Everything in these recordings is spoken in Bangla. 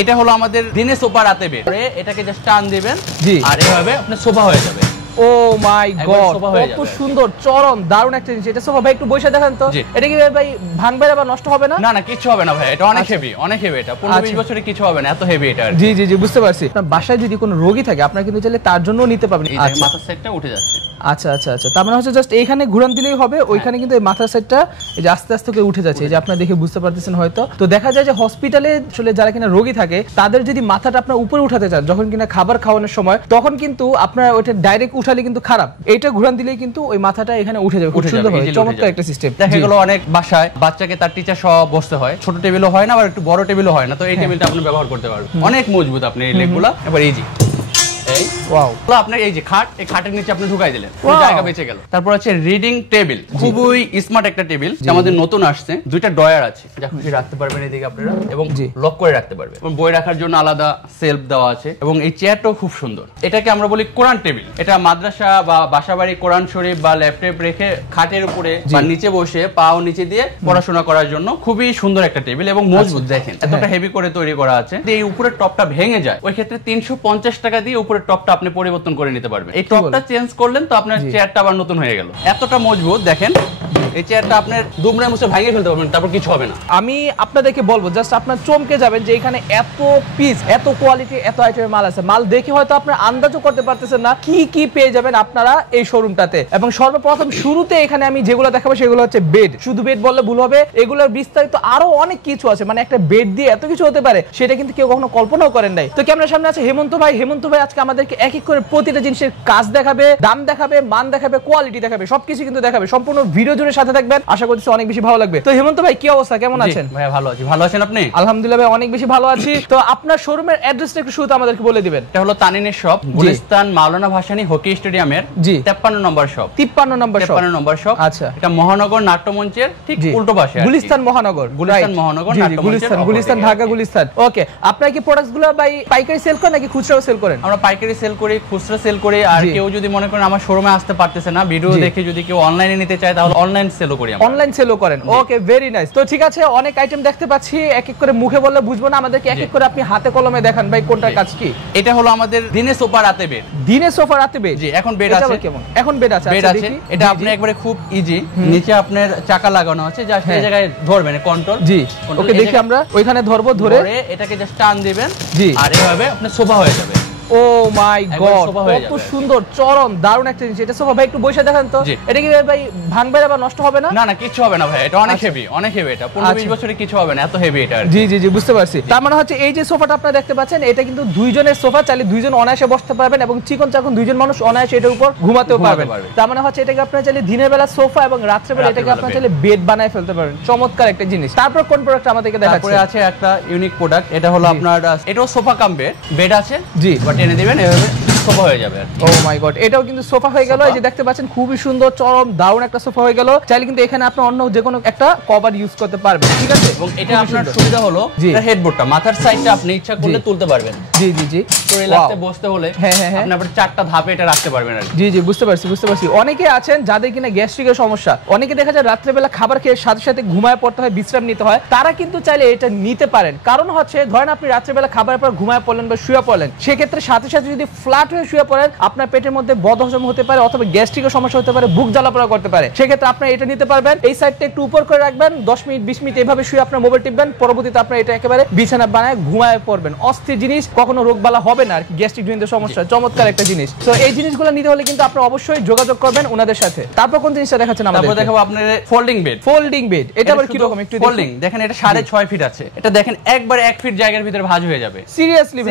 এটা হলো আমাদের দিনে সোফা রাতে বেড। এটাকে জাস্ট টান দিবেন আর এভাবে আপনার সোফা হয়ে যাবে। ও মাই গড, কত সুন্দর, চরম দারুণ একটা জিনিস। এটা সোফা ভাই একটু বসে দেখেন তো, এটা কি ভাই ভাঙবে বা নষ্ট হবে না? না না, কিছু হবে না ভাই, এটা অনেক হেভি, অনেক হেভি। এটা 15-20 বছরে কিছু হবে না, এত হেভি এটা। জি জি জি, বুঝতে পারছি। আপনার বাসায় যদি কোনো রোগী থাকে আপনারা কিন্তু চাইলে তার জন্য নিতে পারবেন। এই মাথার সাইডটা উঠে যাচ্ছে। আচ্ছা আচ্ছা আচ্ছা, তার মানে হচ্ছে জাস্ট এইখানে ঘুরান দিলেই হবে, ওইখানে কিন্তু এই মাথার সাইডটা এই যে আস্তে আস্তে করে উঠে যাচ্ছে। এই যে আপনারা দেখে বুঝতে পারতেছেন হয়তো। তো দেখা যায় যে হসপিটালে আসলে যারা কিনা রোগী থাকে তাদের যদি মাথাটা আপনার উপরে উঠাতে চান যখন কিনা খাবার খাওয়ানোর সময়, তখন কিন্তু আপনার ওইটা ডাইরেক্ট উঠালে কিন্তু খারাপ। এইটা ঘুরান দিলেই কিন্তু ওই মাথাটা এখানে উঠে যাবে। খুব সুন্দর হয়, চমৎকার একটা সিস্টেম। দেখা গেল অনেক বাসায় বাচ্চাকে তার টিচার সহ বসতে হয়, ছোট টেবিলও হয় না আবার একটু বড় টেবিলও হয় না, তো এই টেবিলটা আপনি ব্যবহার করতে পারবেন। অনেক মজবুত আপনি এই লেগগুলো। এবার ইজি এই ওয়াও, আপনার এই যে খাট, এই খাটের নিচে আপনি ঢুকাই দিলেন, জায়গা বেঁচে গেল। তারপর আছে রিডিং টেবিল, খুবই স্মার্ট একটা টেবিল, আমাদের নতুন আসছে। দুইটা ড্রয়ার আছে, যা খুশি রাখতে পারবেন এদিকে আপনারা, এবং লক করে রাখতে পারবেন। এবং বই রাখার জন্য আলাদা সেলফ দেওয়া আছে, এবং এই চেয়ারটাও খুব সুন্দর। এটাকে আমরা বলি কোরআন টেবিল। এটা মাদ্রাসা বা বাসাবাড়ি কোরআন শরীফ বা ল্যাপটপ রেখে খাটের উপরে বা নিচে বসে পাও নিচে দিয়ে পড়াশোনা করার জন্য খুবই সুন্দর একটা টেবিল, এবং মজবুত। দেখেন এতটা হেভি করে তৈরি করা আছে। এই উপরের টপটা ভেঙে যায়, ওই ক্ষেত্রে 350 টাকা দিয়ে উপরের টপটা আপনি পরিবর্তন করে নিতে পারবেন। এই টপটা চেঞ্জ করলেন তো আপনার চেয়ারটা আবার নতুন হয়ে গেল। এতটা মজবুত দেখেন, এই চেয়ারটা আপনার দুমড়ে মুছে ভাঙিয়ে ফেলতে পারবেন, তারপর কিছু হবে না। আমি আপনাদেরকে বলবো, জাস্ট আপনার চমকে যাবেন যে এখানে এত পিস, এত কোয়ালিটি, এত আইটেমের মাল আছে। মাল দেখে হয়তো আপনারা আন্দাজও করতে পারতেছেন না কি কি পেয়ে যাবেন আপনারা এই শোরুমটাতে। এবং সর্বপ্রথম শুরুতে এখানে আমি যেগুলো দেখাবো সেগুলো হচ্ছে বেড। শুধু বেড বললে ভুল হবে, এগুলোর বিস্তারিত আরো অনেক কিছু আছে। মানে একটা বেড দিয়ে এত কিছু হতে পারে সেটা কিন্তু কেউ কখনো কল্পনাও করেন নাই। তো ক্যামেরার সামনে আছে হেমন্ত ভাই। হেমন্ত ভাই আজকে আমাদেরকে এক এক করে প্রতিটা জিনিসের কাজ দেখাবে, দাম দেখাবে, মান দেখাবে, কোয়ালিটি দেখাবে, সবকিছু কিন্তু দেখাবে। সম্পূর্ণ ভিডিও জুড়ে সাথে থাকবেন, আশা করছি অনেক বেশি ভালো লাগবে। তো হেমন্ত ভাই কি অবস্থা, কেমন আছেন? ভাই ভালো আছি। ভালো আছেন আপনি? আলহামদুলিল্লাহ ভাই, অনেক বেশি ভালো আছি। তো আপনার শোরুমের অ্যাড্রেসটা একটু শুরুতে আমাদেরকে বলে দিবেন। এটা হলো তানিনের শপ, গুলিস্তান মাওলানা ভাসানী হকি স্টেডিয়ামের 53 নম্বর শপ। 53 নম্বর শপ। আচ্ছা, এটা মহানগর নাট্যমঞ্চের ঠিক উল্টো পাশে, গুলিস্তান মহানগর। গুলিস্তান ঢাকা গুলিস্তান। ওকে, আপনারা কি প্রোডাক্টসগুলো ভাই পাইকারি সেল করেন নাকি খুচরাও সেল করেন? আমরা পাইকারি সেল করি, খুচরা সেল করি। আর কেউ যদি মনে করেন আমার শোরুমে আসতে পারতেছে না, ভিডিও দেখে যদি কেউ অনলাইনে নিতে চায় তাহলে অনলাইন সেলও করি। অনলাইন সেলও করেন? ওকে, ভেরি নাইস। তো ঠিক আছে, অনেক আইটেম দেখতে পাচ্ছি, এক এক করে মুখে বললে বুঝবো না, আমাদেরকে এক এক করে আপনি হাতে কলমে দেখান ভাই কোনটার কাজ কি। এটা হলো আমাদের দিনে সোফা রাতে বেড। দিনে সোফা রাতে বেড। জি, এখন বেড আছে। কেমন এখন বেড আছে? বেড আছে, এটা আপনি একবারে খুব ইজি। নিচে আপনার চাকা লাগানো আছে, জাস্ট এই জায়গায় ধরবেন কন্ট্রোল। জি, ওকে, দেখি আমরা ওইখানে ধরবো, ধরে এটাকে জাস্ট টান দিবেন আর এভাবে আপনার সোফা হয়ে যাবে। ও মাই গড, কত সুন্দর, চরম দারুণ একটা জিনিস। এটা সোফা ভাই একটু বসে দেখেন তো, এটা কি ভাই ভাঙবে বা নষ্ট হবে না? না না, কিছু হবে না ভাই, এটা অনেক হেভি, অনেক হেভি। এটা 15-20 বছরে কিছু হবে না, এত হেভি এটা। জি জি জি, বুঝতে পারছি। তার মানে হচ্ছে এই যে সোফাটা আপনারা দেখতে পাচ্ছেন, এটা কিন্তু দুইজনের সোফা, চাইলে দুইজন অনায়াসে বসতে পারবেন, এবং চিকন চাকন দুইজন মানুষ অনায়াসে এটার উপর ঘুমাতেও পারবেন। তার মানে হচ্ছে এটাকে আপনারা চাইলে দিনের বেলা সোফা এবং রাত্রে বেলা এটাকে আপনারা চাইলে বেড বানায় ফেলতে পারবেন। চমৎকার একটা জিনিস। তারপর কোন প্রোডাক্ট আমাদেরকে দেখাচ্ছেন? তারপরে আছে একটা ইউনিক প্রোডাক্ট, এটা হলো আপনার, এটাও সোফা কাম বেড। বেড আছে, জি, বাট এনে দিবেন এভাবে সোফা হয়ে যাবে। ও মাই গড, এটাও কিন্তু সোফা হয়ে গেল। এই যে দেখতে পাচ্ছেন, খুবই সুন্দর, চরম দারুণ একটা সোফা হয়ে গেল। চাইলে কিন্তু এখানে আপনি অন্য যে কোনো একটা কভার ইউজ করতে পারবেন, ঠিক আছে? এবং এটা আপনার সুবিধা হলো এটা হেডবোর্ডটা, মাথার সাইডটা আপনি ইচ্ছা করলে তুলতে পারবেন। জি জি জি, শরীর লাগতে বসতে হলে আপনি আবার চারটা ধাপে এটা রাখতে পারবেন আর। জি জি, বুঝতে পারছি বুঝতে পারছি। অনেকে আছেন যাদের কিনা গ্যাস্ট্রিকের সমস্যা, অনেকে দেখা যায় রাত্রেবেলা খাবার খেয়ে সাথে সাথে ঘুমায় পড়তে হয়, বিশ্রাম নিতে হয়, তারা কিন্তু চাইলে এটা নিতে পারেন। কারণ হচ্ছে ধরেন আপনি রাত্রেবেলা খাবারের পর ঘুমায় পড়লেন বা শুয়ে পড়লেন, সেক্ষেত্রে সাথে সাথে যদি ফ্ল্যাট হয়ে শুয়ে পড়েন আপনার পেটের মধ্যে বদহজম হতে পারে, অথবা গ্যাস্ট্রিকের সমস্যা হতে পারে, বুক জ্বালাপোড়া করতে পারে। সেক্ষেত্রে আপনি এটা নিতে পারবেন। এই সাইডটা একটু উপর করে রাখবেন, 10 মিনিট 20 মিনিট এভাবে শুয়ে আপনার মোবাইল টিপবেন, পরবর্তীতে আপনি এটা একেবারে বিছানা বানায় ঘুমায় পড়বেন। অস্থির জিনিস, কখনো রোগবালা হবে না আর কি, গ্যাস্ট্রিক জনিত সমস্যা। চমৎকার একটা জিনিস। তো এই জিনিসগুলো নিতে হলে কিন্তু আপনি অবশ্যই যোগাযোগ করবেন ওনাদের সাথে। তারপর কোন জিনিসটা দেখাচ্ছেন আমাদের? তারপর দেখাবো আপনাদের ফোল্ডিং বেড। ফোল্ডিং বেড, এটা আবার কি রকম একটু ফোল্ডিং দেখেন। এটা 6.5 ফিট আছে। এটা দেখেন একবারে 1 ফিট জায়গার ভিতরে ভাঁজ হয়ে যাবে। সিরিয়াসলি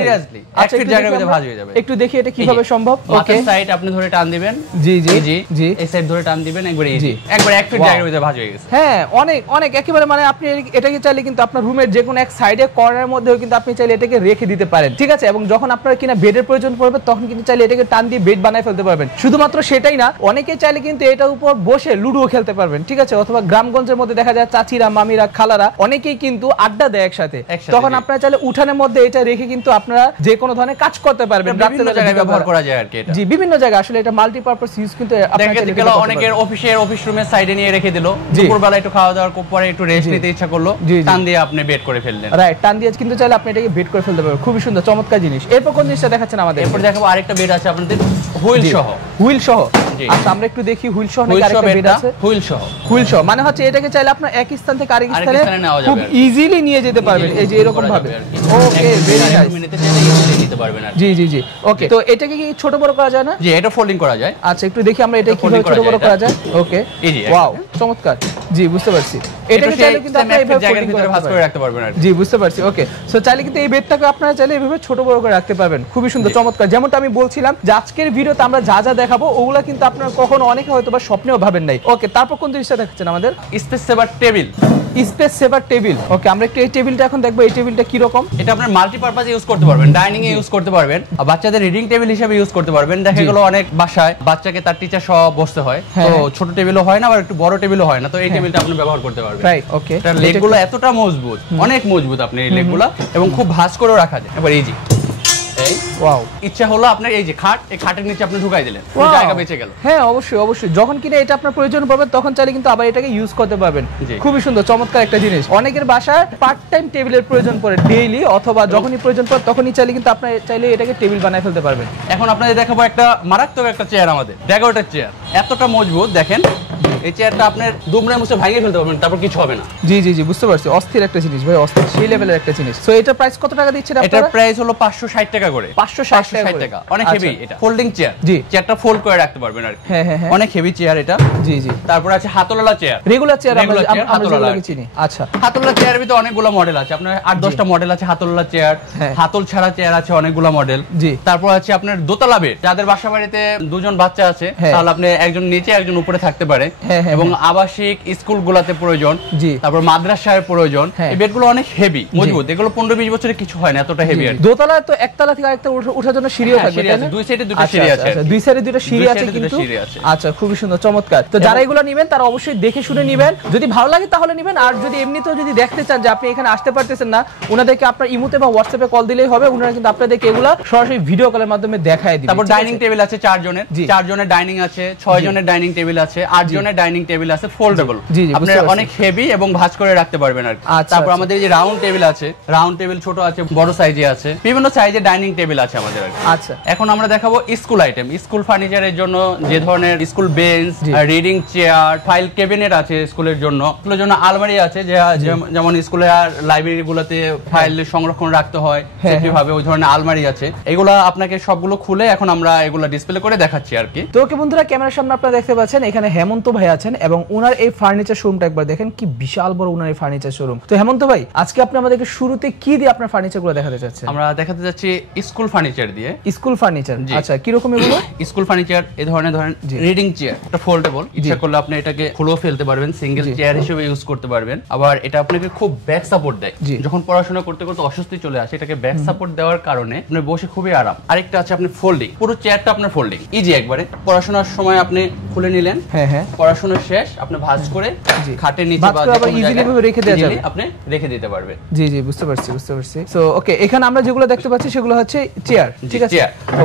1 ফিট জায়গার ভিতরে ভাঁজ হয়ে যাবে। একটু দেখি এটা কিভাবে সম্ভব। ওকে, সাইড আপনি ধরে টান দিবেন। জি জি জি, এই সাইড ধরে টান দিবেন, একবারে ইজি, একবারে 1 ফিট জায়গার ভিতরে ভাঁজ হয়ে গেছে। হ্যাঁ, অনেক অনেক একেবারে, মানে আপনি এটাকে চাইলে কিন্তু আপনার রুমের যে কোনো এক সাইডে কর্নারের মধ্যেও কিন্তু আপনি চাইলে এটাকে রেখে দিতে পারেন, ঠিক আছে? এবং যখন আপনার কিনা বেডের প্রয়োজন পড়বে তখন কিন্তু চাইলে এটাকে টান দিয়ে বেড বানায় ফেলতে পারবেন। শুধুমাত্র সেটাই না, অনেকে চাইলে কিন্তু এটার উপর বসে লুডো খেলতে পারবেন, ঠিক আছে? অথবা গ্রামগঞ্জের মধ্যে দেখা যায় চাচিরা, মামিরা, খালারা অনেকেই কিন্তু আড্ডা দেয় একসাথে, তখন আপনারা চাইলে উঠানের মধ্যে এটা রেখে কিন্তু আপনারা যে কোনো ধরনের কাজ করতে পারবেন, রাত্রে ব্যবহার করা যায় আর কি এটা। জি, বিভিন্ন জায়গায় আসলে এটা মাল্টিপারপাস ইউজ কিন্তু আপনারা চাইলে দেখেন অনেকের অফিস রুমের সাইডে নিয়ে রেখে দিল, দুপুরবেলা একটু খাওয়া দাওয়ার পরে একটু রেস্ট নিতে ইচ্ছা করলো, টান দিয়ে আপনি বেড করে ফেললেন। রাইট, টান দিয়ে কিন্তু চাইলে আপনি এটাকে বেড করে ফেলতে পারবেন। খুবই সুন্দর চমৎকার জিনিস। এরপর কোন জিনিসটা দেখাচ্ছেন আমাদের? এরপর দেখাবো আরেকটা বেড আছে আপনাদের হুইল সহ। হুইল সহ, আচ্ছা আমরা একটু দেখি হুইল সহ নাকি আরেকটা বেড আছে? হুইল সহ। হুইল সহ মানে হচ্ছে এটাকে চাইলে আপনার এক স্থান থেকে আরেক স্থানে খুব ইজিলি নিয়ে যেতে পারবেন, এই যে এরকম ভাবে। ওকে, ভেরি নাইস। মিনিটে চাইলে ইজিলি নিতে পারবেন আর। জি জি জি, ওকে। তো এটাকে কি ছোট বড় করা যায় না? জি, এটা ফোল্ডিং করা যায়। আচ্ছা, একটু দেখি আমরা এটা কিভাবে ছোট বড় করা যায়। ওকে, ওয়াও, চমৎকার। জি, বুঝতে পারছি। এটাকে চাইলে কিন্তু আপনি এইভাবে জায়গার ভিতরে ভাঁজ করে রাখতে পারবেন আর। জি, বুঝতে পারছি। ওকে, সো চাইলে কিন্তু এই বেডটাকে আপনারা চাইলে এইভাবে ছোট বড় করে রাখতে পারবেন। খুবই সুন্দর, চমৎকার। যেমনটা আমি বলছিলাম যে আজকের ভিডিওতে আমরা যা যা দেখাবো ওগুলা কিন্তু আপনারা কখনো অনেকে হয়তোবা স্বপ্নেও ভাবেন নাই। ওকে, তারপর কোন জিনিসটা দেখাচ্ছেন আমাদের? স্পেস সেভার টেবিল। স্পেস সেভার টেবিল। ওকে, আমরা একটু এই টেবিলটা এখন দেখবো। এই টেবিলটা কি রকম? এটা আপনার মাল্টিপারপাসে ইউজ করতে পারবেন, ডাইনিং এ ইউজ করতে পারবেন, আর বাচ্চাদের রিডিং টেবিল হিসেবে ইউজ করতে পারবেন। দেখা গেল অনেক বাসায় বাচ্চাকে তার টিচার সহ বসতে হয়, তো ছোট টেবিলও হয় না, আবার একটু বড় টেবিলও হয় না, তো এই টেবিলটা আপনি ব্যবহার করতে পারবেন। রাইট, ওকে। এটার লেগগুলো এতটা মজবুত, অনেক মজবুত আপনি এই লেগগুলো, এবং খুব ভাঁজ করেও রাখা যায়। এবার ইজি, এই ওয়াও, ইচ্ছা হলো আপনার এই যে খাট, এই খাটের নিচে আপনি ঢুকাই দিলেন, জায়গা বেঁচে গেল। হ্যাঁ, অবশ্যই অবশ্যই। যখন কিনা এটা আপনার প্রয়োজন পড়বে তখন চাইলে কিন্তু আবার এটাকে ইউজ করতে পারবেন। খুবই সুন্দর, চমৎকার একটা জিনিস। অনেকের বাসায় পার্ট টাইম টেবিলের প্রয়োজন পড়ে, ডেইলি অথবা যখনই প্রয়োজন পড়ে তখনই চাইলে কিন্তু আপনি চাইলে এটাকে টেবিল বানায় ফেলতে পারবেন। এখন আপনাদের দেখাবো একটা মারাত্মক একটা চেয়ার, আমাদের ড্যাগোটার চেয়ার। এতটা মজবুত, দেখেন এই চেয়ারটা আপনার দুমড়ে মুছে ভাঙিয়ে ফেলতে পারবেন, তারপর কিছু হবে না। জি জি জি, বুঝতে পারছি। অস্থির একটা জিনিস ভাই, অস্থির, সেই লেভেলের একটা জিনিস। সো এটা প্রাইস কত টাকা দিচ্ছেন আপনারা? এটা প্রাইস হলো 560 টাকা করে। 560 টাকা, অনেক হেভি এটা। ফোল্ডিং চেয়ার, জি, চেয়ারটা ফোল্ড করে রাখতে পারবেন আর। হ্যাঁ হ্যাঁ, অনেক হেভি চেয়ার এটা। জি জি। তারপর আছে হাতলওয়ালা চেয়ার, রেগুলার চেয়ার আমরা যেগুলোকে চিনি। আচ্ছা, হাতলওয়ালা চেয়ারের ভিতরে অনেকগুলো মডেল আছে, আপনার 8-10টা মডেল আছে হাতলওয়ালা চেয়ার। হাতল ছাড়া চেয়ার আছে অনেকগুলো মডেল। জি। তারপর আছে আপনার দোতলা বেড, যাদের বাসা বাড়িতে দুজন বাচ্চা আছে তাহলে আপনি একজন নিচে একজন উপরে থাকতে পারে, এবং আবাসিক স্কুলগুলোতে প্রয়োজন, তারপর মাদ্রাসায় প্রয়োজন। এই বেডগুলো অনেক হেভি, মজবুত, এগুলো 15-20 বছরে কিছু হয় না, এতটা হেভি। আর দোতলা তো একতলা থেকে আরেকটা ওঠার জন্য সিঁড়িও থাকবে, তাই না? দুই সাইডে দুটো সিঁড়ি আছে। দুই সাইডে দুটো সিঁড়ি আছে কিন্তু। আচ্ছা, খুবই সুন্দর, চমৎকার। তো যারা এগুলো নেবেন তারা অবশ্যই দেখে শুনে নেবেন, যদি ভালো লাগে তাহলে নেবেন, আর যদি এমনিতেও যদি দেখতে চান যে আপনি এখানে আসতে পারতেছেন না, ওনাদেরকে আপনার ইমোতে বা হোয়াটসঅ্যাপে কল দিলেই হবে, ওনারা কিন্তু আপনাদেরকে এগুলো সরাসরি ভিডিও কলের মাধ্যমে দেখায় দিবেন। তারপর ডাইনিং টেবিল আছে 4 জনের, 4 জনের ডাইনিং আছে, 6 জনের ডাইনিং টেবিল আছে, 8 জনের ডাইনিং টেবিল আছে, ফোল্ডেবল, আপনারা অনেক হেভি এবং ভাঁজ করে রাখতে পারবেন আর। তারপর আমাদের এই যে রাউন্ড টেবিল আছে, রাউন্ড টেবিল ছোট আছে, বড় সাইজে আছে, বিভিন্ন সাইজে ডাইনিং টেবিল আছে আমাদের আর। আচ্ছা, এখন আমরা দেখাবো স্কুল আইটেম, স্কুল ফার্নিচারের জন্য যে ধরনের school bench, reading chair, file cabinet আছে স্কুলের জন্য, স্কুলের জন্য আলমারি আছে, যেমন স্কুলের লাইব্রেরি গুলোতে ফাইল সংরক্ষণ রাখতে হয় সেভাবে ভাবে ওই ধরনের আলমারি আছে। এগুলা আপনাকে সবগুলো খুলে এখন আমরা এগুলা ডিসপ্লে করে দেখাচ্ছি আর কি। তো ওকে বন্ধুরা, ক্যামেরার সামনে আপনারা দেখতে পাচ্ছেন এখানে হেমন্ত ভাই আছেন, এবং ওনার এই ফার্নিচার শোরুমটা একবার দেখেন, কি বিশাল বড় ওনার এই ফার্নিচার শোরুম। তো হেমন্ত ভাই, আজকে আপনি আমাদেরকে শুরুতে কি দিয়ে আপনার ফার্নিচার গুলো দেখাতে চাচ্ছেন? আমরা দেখাতে যাচ্ছি স্কুল ফার্নিচার দিয়ে। স্কুল ফার্নিচার, আচ্ছা, কি রকম এগুলো? স্কুল ফার্নিচার এই ধরনের ধরেন রিডিং চেয়ার, এটা ফোল্ডেবল, ইচ্ছা করলে আপনি এটাকে খুলেও ফেলতে পারবেন, সিঙ্গেল চেয়ার হিসেবে ইউজ করতে পারবেন। আবার এটা আপনাকে খুব ব্যাক সাপোর্ট দেয়, যখন পড়াশোনা করতে করতে অস্বস্তি চলে আসে, এটাকে ব্যাক সাপোর্ট দেওয়ার কারণে আপনি বসে খুবই আরাম। আরেকটা আছে আপনি ফোল্ডিং, পুরো চেয়ারটা আপনার ফোল্ডিং, ইজি একবারে। পড়াশোনার সময় আপনি খুলে নিলেন, পড়াশোনা শেষ আপনি ভাঁজ করে খাটের নিচে বা ইজিলি ভাবে রেখে দেওয়া যাবে, আপনি রেখে দিতে পারবেন। জি জি, বুঝতে পারছি বুঝতে পারছি। সো ওকে, এখানে আমরা যেগুলো দেখতে পাচ্ছি সেগুলো হচ্ছে চেয়ার, ঠিক আছে?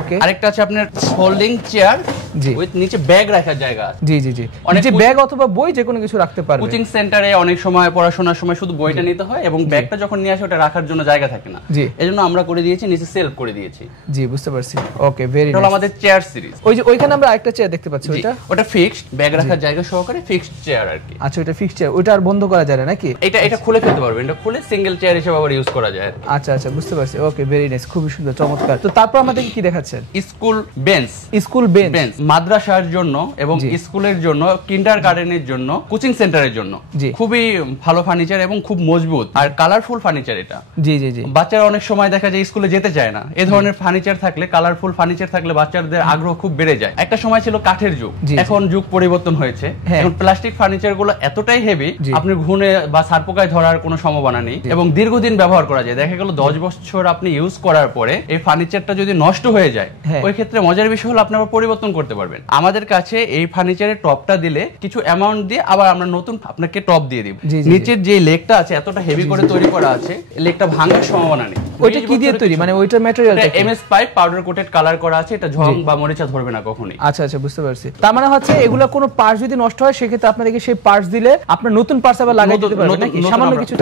ওকে, আরেকটা আছে আপনার ফোল্ডিং চেয়ার, জি, উইথ নিচে ব্যাগ রাখার জায়গা আছে। জি জি জি, নিচে ব্যাগ অথবা বই যে কোনো কিছু রাখতে পারবেন। কোচিং সেন্টারে অনেক সময় পড়াশোনার সময় শুধু বইটা নিতে হয় এবং ব্যাগটা যখন নিয়ে আসে ওটা রাখার জন্য জায়গা থাকে না, এজন্য আমরা করে দিয়েছি নিচে সেলফ করে দিয়েছি। জি, বুঝতে পারছি। ওকে, ভেরি নাইস। এটা আমাদের চেয়ার সিরিজ। ওই যে ওইখানে আমরা আরেকটা চেয়ার দেখতে পাচ্ছি, ওটা ফিক্সড, ব্যাগ রাখার জায়গা সহকারে ফিক্সড চেয়ার আর কি। আচ্ছা, ওটা ফিক্সড চেয়ার, ওটা আর বন্ধ করা যায় না নাকি? এটা খুলে ফেলতে পারবেন, এটা খুলে সিঙ্গেল চেয়ার হিসেবে আবার ইউজ করা যায়। আচ্ছা আচ্ছা, বুঝতে পারছি। ওকে, ভেরি নাইস, খুবই সুন্দর, চমৎকার। তো তারপর আমাদের কি দেখাচ্ছেন? স্কুল বেঞ্চ, স্কুল বেঞ্চ মাদ্রাসার জন্য এবং স্কুলের জন্য, কিন্ডারগার্টেনের জন্য, কোচিং সেন্টারের জন্য খুবই ভালো ফার্নিচার এবং খুব মজবুত আর কালারফুল ফার্নিচার এটা। জি জি জি, বাচ্চারা অনেক সময় দেখা যায় স্কুলে যেতে চায় না, এই ধরনের ফার্নিচার থাকলে, কালারফুল ফার্নিচার থাকলে বাচ্চাদের আগ্রহ খুব বেড়ে যায়। একটা সময় ছিল কাঠের যুগ, এখন যুগ পরিবর্তন হয়েছে, এখন প্লাস্টিক ফার্নিচার গুলো এতটাই হেভি আপনি ঘুনে বা সারপোকায় ধরার কোনো সম্ভাবনা নেই এবং দীর্ঘদিন ব্যবহার করা যায়। দেখা গেল 10 বছর আপনি ইউজ করার পরে এই ফার্নিচারটা যদি নষ্ট হয়ে যায়, ওই ক্ষেত্রে মজার বিষয় হলো আপনি আবার পরিবর্তন করতে করতে পারবেন। আমাদের কাছে এই ফার্নিচারের টপটা দিলে কিছু অ্যামাউন্ট দিয়ে আবার আমরা নতুন আপনাকে টপ দিয়ে দিব। নিচের যে লেগটা আছে এতটা হেভি করে তৈরি করা আছে, লেগটা ভাঙার সম্ভাবনা নেই। ওইটা কি দিয়ে তৈরি, মানে ওইটার ম্যাটেরিয়ালটা MS pipe powder coated colour করা আছে, এটা ঝং বা মরিচা ধরবে না কখনোই। আচ্ছা আচ্ছা, বুঝতে পারছি। তার মানে হচ্ছে এগুলা কোনো পার্টস যদি নষ্ট হয় সেক্ষেত্রে আপনাদেরকে সেই পার্টস দিলে আপনার নতুন পার্টস আবার লাগাই দিতে পারবেন নাকি সামান্য কিছু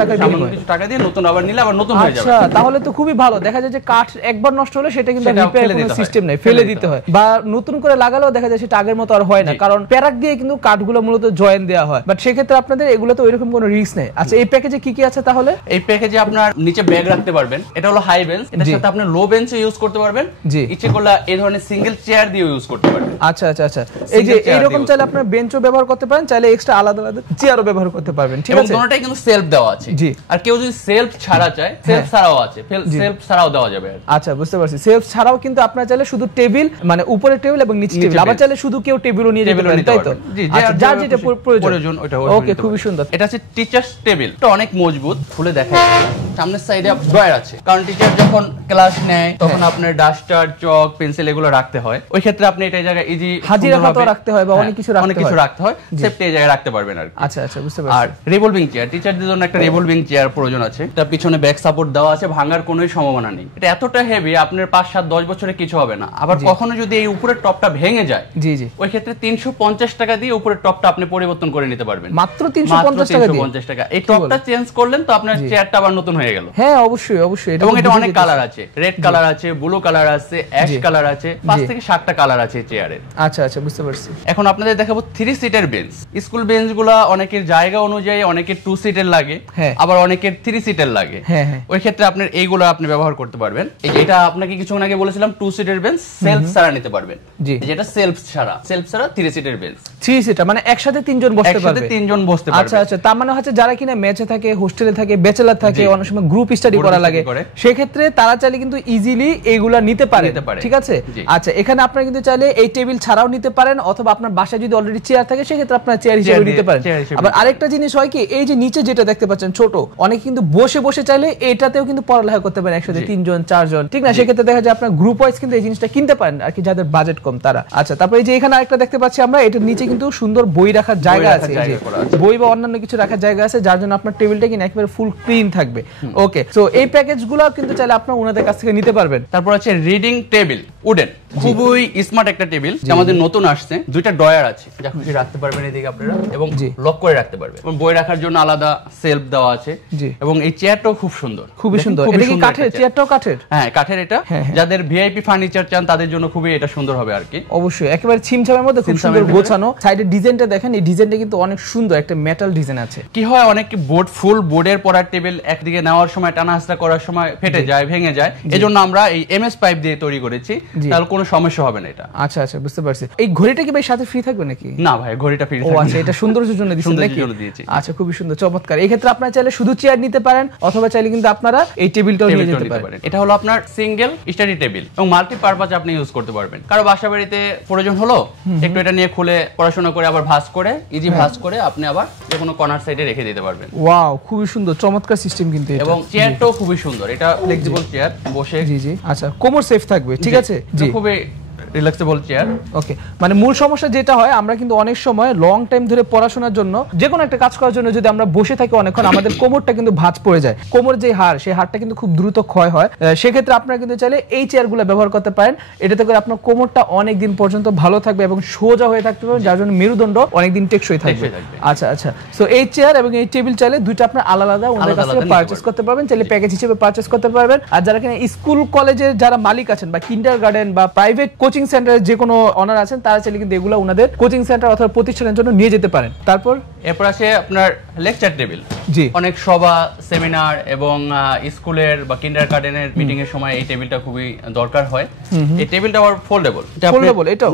টাকা দিয়ে নতুন আবার নিলে আবার নতুন হয়ে যাবে। আচ্ছা, তাহলে তো খুবই ভালো। দেখা যায় যে কাঠ একবার নষ্ট হলে সেটা কিন্তু রিপেয়ার কোনো সিস্টেম নেই, ফেলে দিতে হয়, বা নতুন করে লাগালেও দেখা যায় সেটা আগের মতো আর হয় না, কারণ প্যারাক দিয়ে কিন্তু কাঠগুলো মূলত জয়েন দেওয়া হয়। বাট সেক্ষেত্রে আপনাদের এগুলো তো ওইরকম কোনো রিস্ক নেই। আচ্ছা, এই প্যাকেজে কি কি আছে তাহলে? এই প্যাকেজে আপনার নিচে ব্যাগ রাখতে পারবেন, এটা হলো হাই বেঞ্চ, এটার সাথে আপনি লো বেঞ্চে ইউজ করতে পারবেন। জি, ইচ্ছে করলে এই ধরনের সিঙ্গেল চেয়ার দিয়ে ইউজ করতে পারবেন। আচ্ছা আচ্ছা আচ্ছা, এই যে এইরকম চাইলে আপনার বেঞ্চও ব্যবহার করতে পারেন, চাইলে এক্সট্রা আলাদা আলাদা চেয়ারও ব্যবহার করতে পারবেন। ঠিক আছে, দুটোটাই কিন্তু সেলফ দেওয়া আছে। জি, আর কেউ যদি সেলফ ছাড়া চায়, সেলফ ছাড়াও আছে, সেলফ ছাড়াও দেওয়া যাবে। আচ্ছা, বুঝতে পারছি। সেলফ ছাড়াও কিন্তু আপনারা চাইলে শুধু টেবিল, মানে উপরে টেবিল এবং নিচে টেবিল, আবার চাইলে শুধু কেউ টেবিলও নিয়ে যেতে পারেন, তাই তো? যার যেটা প্রয়োজন ওইটা। ওকে, খুবই সুন্দর। এটা হচ্ছে টিচার্স টেবিল, এটা অনেক মজবুত, খুলে দেখাই। সামনের সাইডে ড্রয়ার আছে, কারণ টিচার যখন ক্লাস নেয় তখন আপনার ডাস্টার, চক, পেন্সিল এগুলো রাখতে হয়। ওই ক্ষেত্রে আপনি এটা জায়গায় ইজি হাজিরা খাতা রাখতে হয় বা অনেক কিছু রাখতে হয়, সেফটি এই জায়গায় রাখতে পারবেন আর কি। আচ্ছা আচ্ছা, বুঝতে পারছি। আর রিভলভিং চেয়ার, টিচারদের জন্য একটা রিভলভিং চেয়ার প্রয়োজন আছে। এটা পিছনে ব্যাক সাপোর্ট দেওয়া আছে, ভাঙার কোনো সম্ভাবনা নেই। এটা এতটা হেভি, আপনার 5, 7, 10 বছরে কিছু হবে না। আবার কখনো যদি এই উপরের টপটা ভেঙে যায়, জি জি, ওই ক্ষেত্রে 350 টাকা দিয়ে উপরের টপটা আপনি পরিবর্তন করে নিতে পারবেন। মাত্র 350 টাকা। এই টপটা চেঞ্জ করলেন তো আপনার চেয়ারটা আবার নতুন হয়ে গেল। হ্যাঁ, অবশ্যই অবশ্যই। এবং এটা অনেক কালার আছে, রেড কালার আছে, ব্লু কালার আছে, অ্যাশ কালার আছে, 5 থেকে 7টা কালার আছে চেয়ারের। আচ্ছা আচ্ছা, বুঝতে পারছি। এখন আপনাদের দেখাবো 3 সিটের বেঞ্চ। স্কুল বেঞ্চগুলো অনেকের জায়গা অনুযায়ী অনেকের 2 সিটের লাগে, আবার অনেকের 3 সিটের লাগে। ওই ক্ষেত্রে আপনার এইগুলো আপনি ব্যবহার করতে পারবেন। এটা আপনাকে কিছুক্ষণ আগে বলেছিলাম 2 সিটের বেঞ্চ, সেলফ ছাড়া নিতে পারবেন। যেটা সেলফ ছাড়া 3 সিটের বেঞ্চ। 3 সিটার মানে একসাথে 3 জন বসতে পারবে। একসাথে 3 জন বসতে পারবে। আচ্ছা আচ্ছা, তার মানে হচ্ছে যারা কিনা মেচে থাকে, হোস্টেলে থাকে, ব্যাচেলর থাকে, অনেক সময় গ্রুপ স্টাডি করা লাগে, সেই ক্ষেত্রে তারা চাইলে কিন্তু ইজিলি এইগুলা নিতে পারে। ঠিক আছে। আচ্ছা, এখানে আপনারা কিন্তু চাইলে এই টেবিল ছাড়াও নিতে পারেন, অথবা আপনার বাসায় যদি অলরেডি চেয়ার থাকে সেই ক্ষেত্রে আপনারা চেয়ার হিসেবে নিতে পারেন। আবার আরেকটা জিনিস হয় কি, এই যে নিচে যেটা দেখতে পাচ্ছেন ছোট, অনেকে কিন্তু বসে বসে চাইলে এটাতেও কিন্তু পড়ালেখা করতে পারেন একসাথে 3 জন 4 জন। ঠিক না? সেক্ষেত্রে দেখা যায় আপনার গ্রুপ ওয়াইজ কিন্তু এই জিনিসটা কিনতে পারেন আর কি, যাদের বাজেট কম তারা। আচ্ছা, তারপরে এই যে এখানে আরেকটা দেখতে পাচ্ছি আমরা, এটার নিচে কিন্তু সুন্দর বই রাখার জায়গা আছে, বই বা অন্যান্য কিছু রাখার জায়গা আছে, যার জন্য আপনার টেবিলটা কিনা একেবারে ফুল ক্লিন থাকবে। ওকে, সো এই প্যাকেজগুলো কিন্তু চাইলে আপনারা ওনাদের কাছ থেকে নিতে পারবেন। তারপর আছে রিডিং টেবিল, উডেন, খুবই স্মার্ট একটা টেবিল, আমাদের নতুন আসছে। 2টা ড্রয়ার আছে, যা খুশি রাখতে পারবেন এদিকে আপনারা, এবং লক করে রাখতে পারবেন। বই রাখার জন্য আলাদা সেলফ দেওয়া আছে, এবং এই চেয়ারটাও খুব সুন্দর, খুবই সুন্দর। এটা কি কাঠের? চেয়ারটাও কাঠের? হ্যাঁ, কাঠের। এটা যাদের ভিআইপি ফার্নিচার চান তাদের জন্য খুবই এটা সুন্দর হবে আর কি। অবশ্যই, একেবারে ছিমছামের মধ্যে খুব সুন্দর গোছানো। সাইডের ডিজাইনটা দেখেন, এই ডিজাইনটা কিন্তু অনেক সুন্দর, একটা মেটাল ডিজাইন আছে। কি হয়, অনেক বোর্ড, ফুল বোর্ডের পড়ার টেবিল একদিকে নেওয়ার সময়, টানা হাসরা করার সময় ফেটে যায়, ভেঙে যায়। এজন্য আমরা এই এমএস পাইপ দিয়ে তৈরি করেছি, তাহলে কোনো সমস্যা হবে না এটা। আচ্ছা আচ্ছা, বুঝতে পারছি। এই ঘড়িটা কি ভাই সাথে ফ্রি থাকবে নাকি? না ভাই, ঘড়িটা ফ্রি থাকবে। ও আচ্ছা, এটা সৌন্দর্যের জন্য দিয়েছেন নাকি? আচ্ছা, খুবই সুন্দর, চমৎকার। এই ক্ষেত্রে আপনারা চাইলে শুধু চেয়ার নিতে পারেন, অথবা চাইলে কিন্তু আপনারা এই টেবিলটাও নিয়ে যেতে পারেন। এটা হলো আপনার সিঙ্গেল স্টাডি টেবিল, এবং মাল্টি পারপাস আপনি ইউজ করতে পারবেন। কারো বাসা বাড়িতে প্রয়োজন হলো একটু এটা নিয়ে খুলে পড়াশোনা করে, আবার ভাঁজ করে, ইজি ভাঁজ করে আপনি আবার যে কোনো কর্নার সাইডে রেখে দিতে পারবেন। ওয়াও, খুবই সুন্দর, চমৎকার সিস্টেম কিন্তু এটা। এবং চেয়ারটাও খুবই সুন্দর, এটা ফ্লেক্সিবল চেয়ার, বসে। জি জি, আচ্ছা, কোমর সেফ থাকবে। ঠিক আছে, জি, খুবই রিল্যাক্সেবল চেয়ার। ওকে, মানে মূল সমস্যা যেটা হয়, আমরা কিন্তু অনেক সময় লং টাইম ধরে পড়াশোনার জন্য, যে কোনো একটা কাজ করার জন্য যদি আমরা বসে থাকি অনেকক্ষণ, আমাদের কোমরটা কিন্তু ভাঁজ পড়ে যায়। কোমর যে হাড়, সেই হাড়টা কিন্তু খুব দ্রুত ক্ষয় হয়। সেক্ষেত্রে আপনারা কিন্তু চাইলে এই চেয়ারগুলো ব্যবহার করতে পারেন। এটাতে করে আপনার কোমরটা অনেক দিন পর্যন্ত ভালো থাকবে এবং সোজা হয়ে থাকতে পারবে, যার জন্য মেরুদণ্ড অনেকদিন টেকসই থাকবে। আচ্ছা আচ্ছা, সো এই চেয়ার এবং এই টেবিল চাইলে দুইটা আপনার আলাদা আলাদা ওনাদের কাছ থেকে পারচেজ করতে পারবেন, চাইলে প্যাকেজ হিসেবে পারচেজ করতে পারবেন। আর যারা কিনা স্কুল কলেজের যারা মালিক আছেন, বা কিন্ডারগার্টেন বা প্রাইভেট কোচিং সেন্টারের যে কোনো অনার আছেন, তারা চাইলে কিন্তু এগুলো ওনাদের কোচিং সেন্টার অথবা প্রতিষ্ঠানের জন্য নিয়ে যেতে পারেন। এরপর আছে আপনার লেকচার টেবিল। জি, অনেক সভা, সেমিনার এবং স্কুলের বা কিন্ডারগার্টেনের মিটিং এর সময় এই টেবিলটা খুবই দরকার হয়। এই টেবিলটা আবার ফোল্ডেবল। এটাও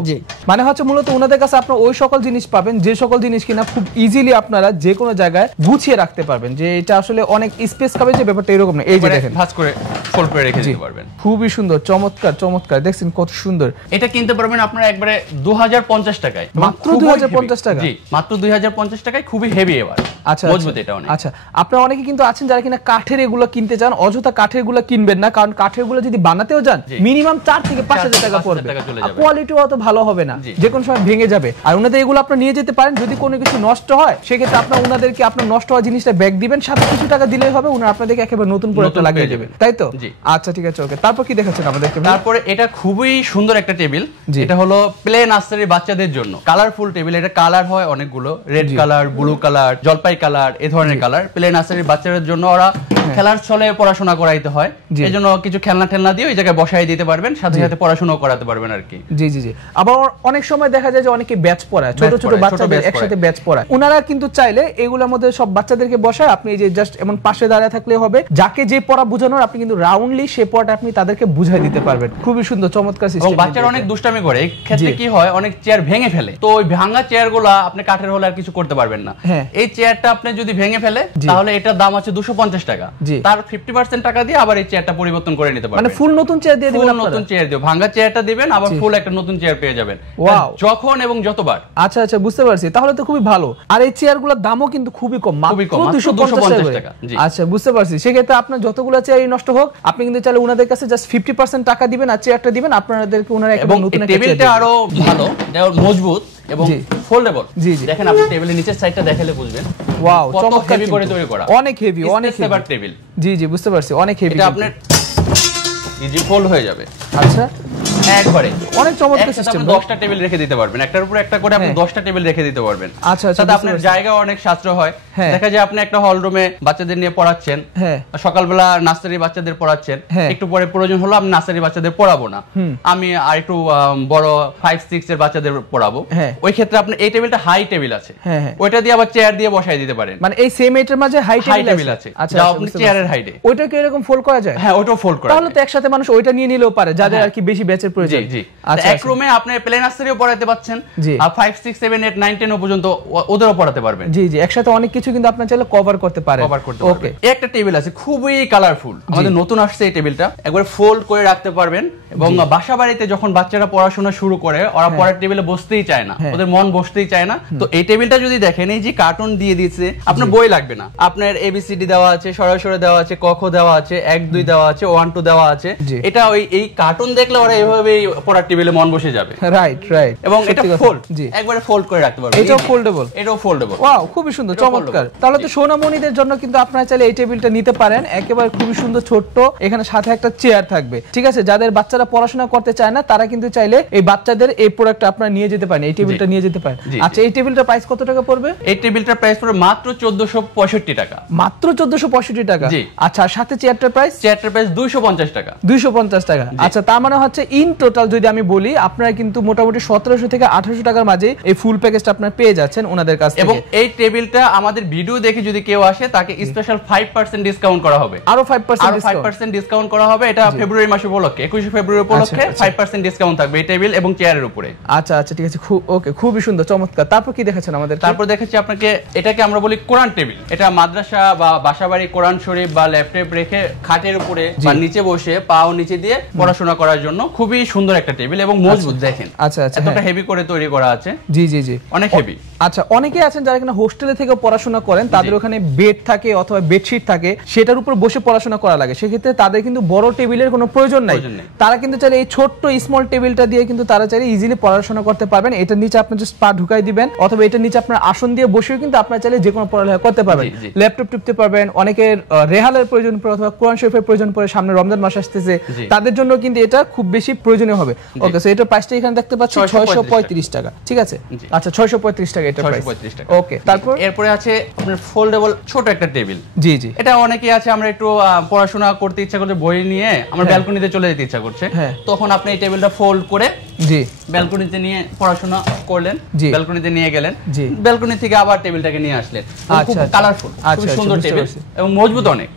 মানে হচ্ছে মূলত ওনাদের কাছে আপনারা ওই সকল জিনিস পাবেন, যে সকল জিনিস কিনা খুব ইজিলি আপনারা যে কোনো জায়গায় গুছিয়ে রাখতে পারবেন, যে এটা আসলে অনেক স্পেস খাবে যে ব্যাপারটা এরকম না। এই যে দেখেন, ভাঁজ করে ফোল্ড করে রেখে দিতে পারবেন। খুবই সুন্দর, চমৎকার চমৎকার, দেখছেন কত সুন্দর। এটা কিনতে পারবেন আপনারা একবারে 2050 টাকায়, মাত্র 2050 টাকা? জি মাত্র 2050 টাকায়, খুবই হেভি এবার। আচ্ছা মজবুত এটা অনেক। আচ্ছা, আপনারা অনেকে কিন্তু আছেন যারা কিনা কাঠের এগুলো কিনতে চান, অযথা কাঠের গুলো কিনবেন না, কারণ কাঠের গুলো যদি বানাতেও যান মিনিমাম 4 থেকে 5000 টাকা পড়বে, আর কোয়ালিটিও অত ভালো হবে না, যে কোনো সময় ভেঙে যাবে। আর ওনাদের এগুলো আপনারা নিয়ে যেতে পারেন, যদি কোনো কিছু নষ্ট হয় সেক্ষেত্রে আপনারা ওনাদেরকে আপনার নষ্ট হওয়া জিনিসটা ব্যাক দিবেন, সাথে কিছু টাকা দিলেই হবে, ওনারা আপনাদেরকে একেবারে নতুন প্রোডাক্ট লাগিয়ে দেবে, তাই তো? আচ্ছা ঠিক আছে, ওকে। তারপর কি দেখাচ্ছেন আমাদেরকে? তারপরে এটা খুবই সুন্দর একটা টেবিল, এটা হলো প্লে নার্সারি বাচ্চাদের জন্য কালারফুল টেবিল। এটা কালার হয় অনেকগুলো, রেড কালার, ব্লু কালার, জলপাই কালার, এই ধরনের কালার। প্লে নার্সারি বাচ্চাদের জন্য ওরা খেলার ছলে পড়াশোনা করাইতে হয়, এজন্য কিছু খেলনা টেলনা দিয়ে ওই জায়গায় বসাই দিতে পারবেন, সাথে সাথে পড়াশোনাও করাতে পারবেন আর কি। জি জি জি। আবার অনেক সময় দেখা যায় যে অনেকে ব্যাচ পড়ায়, ছোট ছোট বাচ্চাদের একসাথে ব্যাচ পড়ায়, ওনারা কিন্তু চাইলে এগুলোর মধ্যে সব বাচ্চাদেরকে বসায় আপনি এই যে জাস্ট এমন পাশে দাঁড়ায় থাকলে হবে, যাকে যে পড়া বোঝানোর আপনি কিন্তু রাউন্ডলি সে পড়াটা আপনি তাদেরকে বুঝাই দিতে পারবেন। খুবই সুন্দর, চমৎকার সিস্টেম। এবং বাচ্চারা অনেক দুষ্টামি করে, এই ক্ষেত্রে কি হয় অনেক চেয়ার ভেঙে ফেলে, তো ওই ভাঙা চেয়ারগুলো আপনি কাঠের হলে আর কিছু করতে পারবেন না। এই চেয়ারটা আপনি যদি ভেঙে ফেলে তাহলে এটার দাম আছে 250 টাকা, তার 50% টাকা দিয়ে আবার এই চেয়ারটা পরিবর্তন করে নিতে পারবেন। মানে ফুল নতুন চেয়ার দিয়ে দিবেন, নতুন চেয়ার দিও, ভাঙা চেয়ারটা দিবেন, আবার ফুল একটা নতুন চেয়ার পেয়ে যাবেন যখন এবং যতবার। আচ্ছা আচ্ছা, বুঝতে পারছি, তাহলে তো খুবই ভালো। আর এই চেয়ারগুলোর দামও কিন্তু খুবই কম, মাত্র 250 টাকা। আচ্ছা বুঝতে পারছি, সেক্ষেত্রে আপনার যতগুলো চেয়ারই নষ্ট হোক আপনি কিন্তু চাইলে ওনাদের কাছে জাস্ট 50% টাকা দিবেন আর চেয়ারটা দিবেন, আপনাদেরকে ওনারা একদম নতুন একটা টেবিলটা আরো ভালো, মজবুত এবং ফোল্ডেবল। দেখেন আপনি টেবিলের নিচের সাইডটা দেখালে বুঝবেন। ওয়াও, চমৎকার করে তৈরি করা, অনেক হেভি, অনেক হেভি টেবিল। জি জি, বুঝতে পারছি, অনেক হেভি। এটা আপনার ইজি ফোল্ড হয়ে যাবে। আচ্ছা, একবারে অনেক চমৎকার সিস্টেম। 10টা টেবিল রেখে দিতে পারবেন, একটার উপর একটা করে আপনি 10টা টেবিল রেখে দিতে পারবেন। আচ্ছা আচ্ছা, তাতে আপনার জায়গা অনেক সাশ্রয় হয়। দেখা যায় আপনি একটা হল রুমে বাচ্চাদের নিয়ে পড়াচ্ছেন, সকালবেলা নার্সারি বাচ্চাদের পড়াচ্ছেন, একটু পরে প্রয়োজন হলো আমি নার্সারি বাচ্চাদের পড়াবো না, আমি আর একটু বড় 5-6 এর বাচ্চাদের পড়াবো, ওই ক্ষেত্রে আপনি এই টেবিলটা হাই টেবিল আছে, ওইটা দিয়ে আবার চেয়ার দিয়ে বসাই দিতে পারেন। মানে এই সেম এটার মাঝে হাই টেবিল আছে, যা আপনি চেয়ারের হাইটে ওইটা কি এরকম ফোল্ড করা যায়? হ্যাঁ, ওটাও ফোল্ড করা। তাহলে তো একসাথে মানুষ ওইটা নিয়ে নিলেও পারে, যাদের আর কি বেশি ব্যাচের প্রয়োজন। জি, আচ্ছা, এক রুমে আপনি প্লে নার্সারিও পড়াতে পাচ্ছেন, আর 5, 6, 7, 8, 9, 10 পর্যন্ত ওদেরও পড়াতে পারবেন। জি জি, একসাথে অনেক কিছু কিন্তু আপনি চাইলে কভার করতে পারেন। ওকে, একটা টেবিল আছে খুবই কালারফুল, আমাদের নতুন আসছে এই টেবিলটা, একবার ফোল্ড করে রাখতে পারবেন। এবং বাসা বাড়িতে যখন বাচ্চারা পড়াশোনা শুরু করে ওরা পড়ার টেবিলে বসতেই চায় না, ওদের মন বসতেই চায় না, তো এই টেবিলটা যদি দেখেন, এই যে কার্টুন দিয়ে দিয়েছে, আপনার বই লাগবে না, আপনার ABCD দেওয়া আছে, সরাসরি দেওয়া আছে, ক খ দেওয়া আছে, 1 2 দেওয়া আছে, 1 2 দেওয়া আছে। এটা ওই এই কার্টুন দেখলে ওরা এভাবেই পড়ার টেবিলে মন বসে যাবে। Right right. এবং এটা ফোল্ড, একবারে ফোল্ড করে রাখতে পারবেন। এটাও ফোল্ডেবল? এটাও ফোল্ডেবল। ওয়াও, খুবই সুন্দর, চমৎকার। তাহলে তো সোনামণিদের জন্য কিন্তু আপনারা চাইলে এই টেবিলটা নিতে পারেন, একেবারে খুবই সুন্দর, ছোট্ট, এখানে সাথে একটা চেয়ার থাকবে। ঠিক আছে, যাদের বাচ্চারা পড়াশোনা করতে চায় না তারা কিন্তু চাইলে এই বাচ্চাদের এই প্রোডাক্টটা আপনারা নিয়ে যেতে পারেন, এই টেবিলটা নিয়ে যেতে পারেন। আচ্ছা, এই টেবিলটার প্রাইস কত টাকা পড়বে? এই টেবিলটার প্রাইস পড়বে মাত্র 1465 টাকা। মাত্র 1465 টাকা? জি। আচ্ছা, আর সাথে চেয়ারটার প্রাইস? চেয়ারটার প্রাইস 250 টাকা। 250 টাকা। আচ্ছা, তার মানে হচ্ছে ইন টোটাল যদি আমি বলি আপনারা কিন্তু মোটামুটি 1700 থেকে 1800 টাকার মাঝে এই ফুল প্যাকেজটা আপনারা পেয়ে যাচ্ছেন ওনাদের কাছ থেকে। এবং এই টেবিলটা আমাদের ভিডিও দেখে যদি কেউ আসে তাকে স্পেশাল 5% ডিসকাউন্ট করা হবে। আরো 5% ডিসকাউন্ট করা হবে। এটা ফেব্রুয়ারি মাস উপলক্ষে, 21 ফেব্রুয়ারি উপলক্ষে 5% ডিসকাউন্ট থাকবে এই টেবিল এবং চেয়ারের উপরে। আচ্ছা আচ্ছা, ঠিক আছে, ওকে, খুবই সুন্দর, চমৎকার। তারপর কি দেখাচ্ছেন আমাদের? তারপর দেখাচ্ছি আপনাকে, এটাকে আমরা বলি কোরআন টেবিল। এটা মাদ্রাসা বা বাসাবাড়ি কোরআন শরীফ বা ল্যাপটপ রেখে খাটের উপরে বা নিচে বসে পাও নিচে দিয়ে পড়াশোনা করার জন্য খুবই সুন্দর একটা টেবিল এবং মজবুত। দেখেন আচ্ছা আচ্ছা, এতটা হেভি করে তৈরি করা আছে। জি জি জি, অনেক হেভি। আচ্ছা, অনেকে আছেন যারা কিনা হোস্টেলে থেকে পড়াশোনা করেন, তাদের ওখানে বেড থাকে অথবা বেডশিট থাকে, সেটার উপর বসে পড়াশোনা করা লাগে, সেক্ষেত্রে তাদের কিন্তু বড় টেবিলের কোনো প্রয়োজন নাই। তারা কিন্তু চাইলে এই ছোট্ট স্মল টেবিলটা দিয়ে কিন্তু তারা চাইলে ইজিলি পড়াশোনা করতে পারবেন। এটার নিচে আপনি জাস্ট পা ঢুকাই দিবেন, অথবা এটার নিচে আপনার আসন দিয়ে বসেও কিন্তু আপনারা চাইলে যে কোনো পড়ালেখা করতে পারবেন, ল্যাপটপ টিপতে পারবেন। অনেকের রেহালের প্রয়োজন পড়ে অথবা কোরআন শরীফের প্রয়োজন পড়ে, সামনে রমজান মাস আসতেছে, তাদের জন্য কিন্তু এটা খুব বেশি প্রয়োজনীয় হবে। ওকে, সো এটার প্রাইসটা এখানে দেখতে পাচ্ছি 635 টাকা। ঠিক আছে, আচ্ছা, 635 টাকা এটা প্রাইস। ওকে, তারপর এরপরে আছে আপনার ফোল্ডেবল ছোট একটা টেবিল। জি জি, এটা অনেকেই আছে আমরা একটু পড়াশোনা করতে ইচ্ছা করছে, বই নিয়ে আমরা ব্যালকনিতে চলে যেতে ইচ্ছা করছে, তখন আপনি এই টেবিলটা ফোল্ড করে ব্যালকনিতে নিয়ে পড়াশোনা করলেন, ব্যালকনিতে নিয়ে গেলেন, ব্যালকনি থেকে আবার টেবিলটাকে নিয়ে আসলেন, খুব কালারফুল, খুব সুন্দর টেবিল এবং মজবুত অনেক।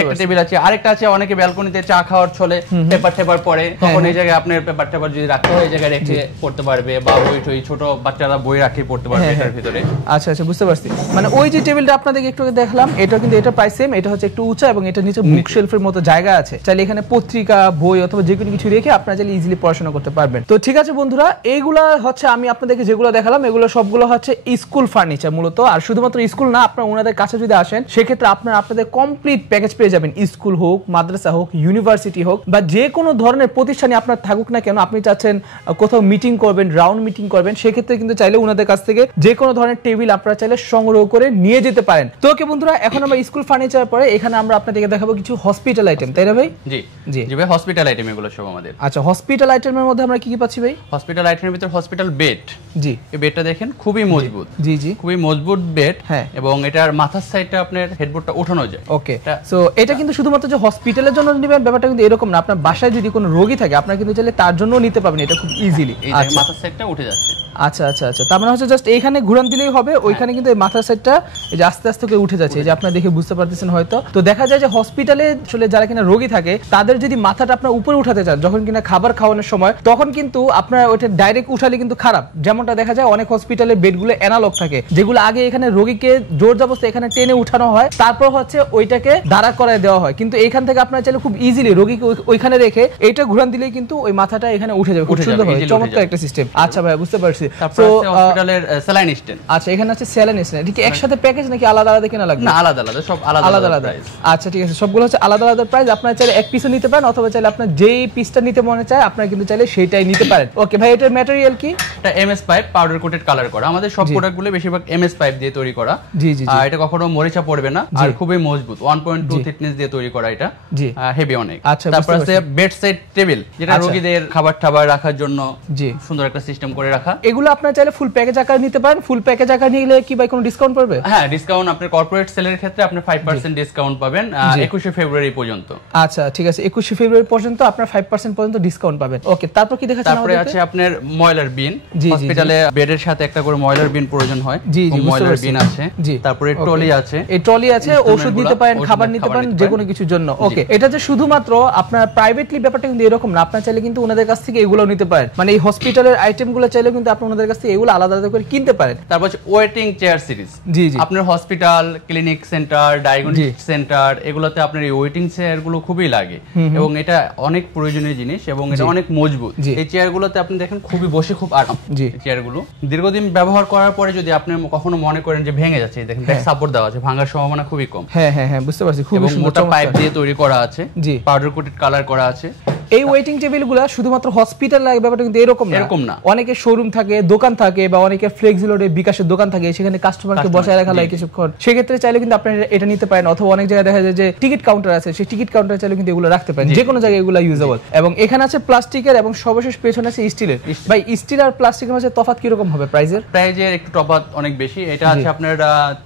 একটা টেবিল আছে, আরেকটা আছে অনেকে ব্যালকনিতে চা খাওয়ার ছলে পেপার টেপার পরে, তখন এই জায়গায় আপনার পেপার টেপার যদি রাখতে হয় এই জায়গায় রেখে পড়তে পারবে, বা বই টই ছোট বাচ্চারা বই রাখে পড়তে পারবে এটার ভিতরে। আচ্ছা আচ্ছা, বুঝতে পারছি। মানে ওই যে টেবিলটা আপনাদেরকে একটু দেখলাম, এটা কিন্তু এটা প্রাইস সেম, এটা হচ্ছে একটু উঁচা এবং এটা নিচে বুক শেলফের মতো জায়গা আছে, চাইলে এখানে পত্রিকা বই অথবা যে কোনো কিছু রেখে আপনারা চাইলে ইজিলি পড়াশোনা করতে পারবেন। তো ঠিক আছে বন্ধুরা, এইগুলা হচ্ছে আমি আপনাদেরকে যেগুলো দেখালাম এগুলো সবগুলো হচ্ছে স্কুল ফার্নিচার মূলত। আর শুধুমাত্র স্কুল না, আপনারা ওনাদের কাছে যদি আসেন সেক্ষেত্রে আপনারা আপনাদের কমপ্লিট প্যাকেজ পেয়ে যাবেন। স্কুল হোক, মাদ্রাসা হোক, ইউনিভার্সিটি হোক, বা যে কোনো ধরনের প্রতিষ্ঠানে আপনার থাকুক না কেন, আপনি চাচ্ছেন কোথাও মিটিং করবেন, রাউন্ড মিটিং করবেন, সেক্ষেত্রে কিন্তু চাইলে ওনাদের কাছ থেকে যে কোনো ধরনের টেবিল আপনারা চাইলে সংগ্রহ করে নিয়ে যেতে পারেন। তো ওকে বন্ধুরা, এখন আমরা স্কুল ফার্নিচার পরে এখানে আমরা আপনাদেরকে দেখাবো কিছু হসপিটাল আইটেম, তাই না ভাই? জি জি জি ভাই, হসপিটাল আইটেম এগুলো সব আমাদের। আচ্ছা, হসপিটাল আইটেমের মধ্যে আমরা কি কি পাচ্ছি ভাই? হসপিটাল আইটেমের ভিতর হসপিটাল বেড। জি, এই বেডটা দেখেন খুবই মজবুত। জি জি, খুবই মজবুত বেড। হ্যাঁ, এবং এটার মাথার সাইডটা আপনার হেডবোর্ডটা ওঠানো যায়। ওকে, সো এটা কিন্তু শুধুমাত্র যে হসপিটালের জন্য নেবেন ব্যাপারটা কিন্তু এরকম না, আপনার বাসায় যদি কোনো রোগী থাকে আপনারা কিন্তু চাইলে তার জন্য নিতে পারবেন এটা খুব ইজিলি। আচ্ছা, মাথার সাইডটা উঠে যাচ্ছে। আচ্ছা আচ্ছা আচ্ছা, তার মানে হচ্ছে জাস্ট এইখানে ঘুরান দিলেই হবে, ওইখানে কিন্তু এই মাথার সাইডটা এই যে আস্তে আস্তে করে উঠে যাচ্ছে, এই যে আপনারা দেখে বুঝতে পারতেছেন হয়তো। তো দেখা যায় যে হসপিটালে আসলে যারা কিনা রোগী থাকে তাদের যদি মাথাটা আপনার উপরে উঠাতে চান যখন কিনা খাবার খাওয়ানোর সময়, তখন কিন্তু আপনার ওইটা ডাইরেক্ট উঠালে কিন্তু খারাপ। যেমনটা দেখা যায় অনেক হসপিটালে বেডগুলো অ্যানালগ থাকে, যেগুলো আগে এখানে রোগীকে জোর জবরদস্তি এখানে টেনে উঠানো হয়, তারপর হচ্ছে ওইটাকে দাঁড়া করায় দেওয়া হয়। কিন্তু এইখান থেকে আপনারা চাইলে খুব ইজিলি রোগীকে ওইখানে রেখে এইটা ঘুরান দিলেই কিন্তু ওই মাথাটা এখানে উঠে যাবে। খুব সুন্দর হয়, চমৎকার একটা সিস্টেম। আচ্ছা ভাই, বুঝতে পারছি। তো হসপিটালের স্যালাইন স্ট্যান্ড। আচ্ছা, এখানে আছে স্যালাইন স্ট্যান্ড। এটা কি একসাথে প্যাকেজ নাকি আলাদা আলাদা কিনা লাগবে? না, আলাদা আলাদা, সব আলাদা আলাদা প্রাইস। আচ্ছা ঠিক আছে, সবগুলো হচ্ছে আলাদা আলাদা প্রাইস। আপনারা চাইলে এক পিসও নিতে পারেন অথবা চাইলে আপনার যেই পিসটা নিতে মনে চায় আপনারা কিন্তু চাইলে সেইটাই নিতে পারেন। ওকে ভাই, এটার ম্যাটেরিয়াল কি? এটা MS pipe, powder coated colour করা। আমাদের সব প্রোডাক্টগুলো বেশিরভাগ এমএস পাইপ দিয়ে তৈরি করা। জি জি, এটা কখনো মরিচা পড়বে না, আর খুবই মজবুত। 1.2 থিকনেস দিয়ে তৈরি করা, এটা জি হেভি অনেক। আচ্ছা, তারপর আছে বেড সাইড টেবিল, যেটা রোগীদের খাবার টাবার রাখার জন্য জি সুন্দর একটা সিস্টেম করে রাখা। এগুলো আপনারা চাইলে ফুল প্যাকেজ আকারে নিতে পারেন। ফুল প্যাকেজ আকারে নিলে কি ভাই কোনো ডিসকাউন্ট পাবে? হ্যাঁ, ডিসকাউন্ট আপনার কর্পোরেট সেলের ক্ষেত্রে আপনি 5% ডিসকাউন্ট পাবেন 21 ফেব্রুয়ারি পর্যন্ত। আচ্ছা ঠিক আছে, 21 ফেব্রুয়ারি পর্যন্ত আপনার 5% পর্যন্ত ডিসকাউন্ট পাবেন। ওকে, তারপর কি দেখাচ্ছেন? তারপরে আছে আপনার ময়লার বিন। হসপিটালে বেডের সাথে একটা করে ময়লার বিন প্রয়োজন হয়। জি জি, ময়লার বিন আছে। তারপরে ট্রলি আছে। এই ট্রলি আছে, ওষুধ নিতে পারেন, খাবার নিতে পারেন, যে কোনো কিছুর জন্য। ওকে, এটা যে শুধুমাত্র আপনার প্রাইভেটলি ব্যাপারটা কিন্তু এরকম না, আপনারা চাইলে কিন্তু ওনাদের কাছ থেকে এগুলো নিতে পারেন। মানে এই হসপিটালের আইটেমগুলো চাইলে কিন্তু আপনি ওনাদের কাছ থেকে এগুলো আলাদা আলাদা করে কিনতে পারেন। তারপর আছে ওয়েটিং চেয়ার সিরিজ। জি জি, আপনার hospital, clinic centre, diagnostic centre, এগুলোতে আপনার এই ওয়েটিং চেয়ার গুলো খুবই লাগে এবং এটা অনেক প্রয়োজনীয় জিনিস এবং এটা অনেক মজবুত। এই চেয়ারগুলোতে আপনি দেখেন খুবই বসে খুব আরাম। চেয়ারগুলো দীর্ঘদিন ব্যবহার করার পরে যদি আপনি কখনো মনে করেন যে ভেঙে যাচ্ছে, দেখেন ব্যাক সাপোর্ট দেওয়া আছে, ভাঙার সম্ভাবনা খুবই কম। হ্যাঁ হ্যাঁ হ্যাঁ, বুঝতে পারছি। খুব মোটা পাইপ দিয়ে তৈরি করা আছে, পাউডার কোটেড কালার করা আছে। এই ওয়েটিং টেবিলগুলো শুধুমাত্র হসপিটাল লাগে ব্যাপারটা কিন্তু এরকম না। অনেকে শোরুম থাকে, দোকান থাকে, বা অনেকে ফ্লেক্সি লোডে বিকাশের দোকান থাকে, সেখানে কাস্টমারকে বসায় রাখা লাগে কিছুক্ষণ। সেক্ষেত্রে চাইলে কিন্তু আপনি এটা নিতে পারেন। অথবা অনেক জায়গায় দেখা যায় যে টিকিট কাউন্টার আছে, সেই টিকিট কাউন্টারে চাইলে কিন্তু এগুলো রাখতে পারেন, যে কোনো জায়গায় এগুলো ইউজেবল। এবং এখানে আছে প্লাস্টিকের এবং সর্বশেষ পেছনে আছে স্টিলের। ভাই, স্টিল আর প্লাস্টিকের মধ্যে তফাৎ কি রকম হবে প্রাইজের? প্রাইজের একটু তফাৎ অনেক বেশি। এটা আছে আপনার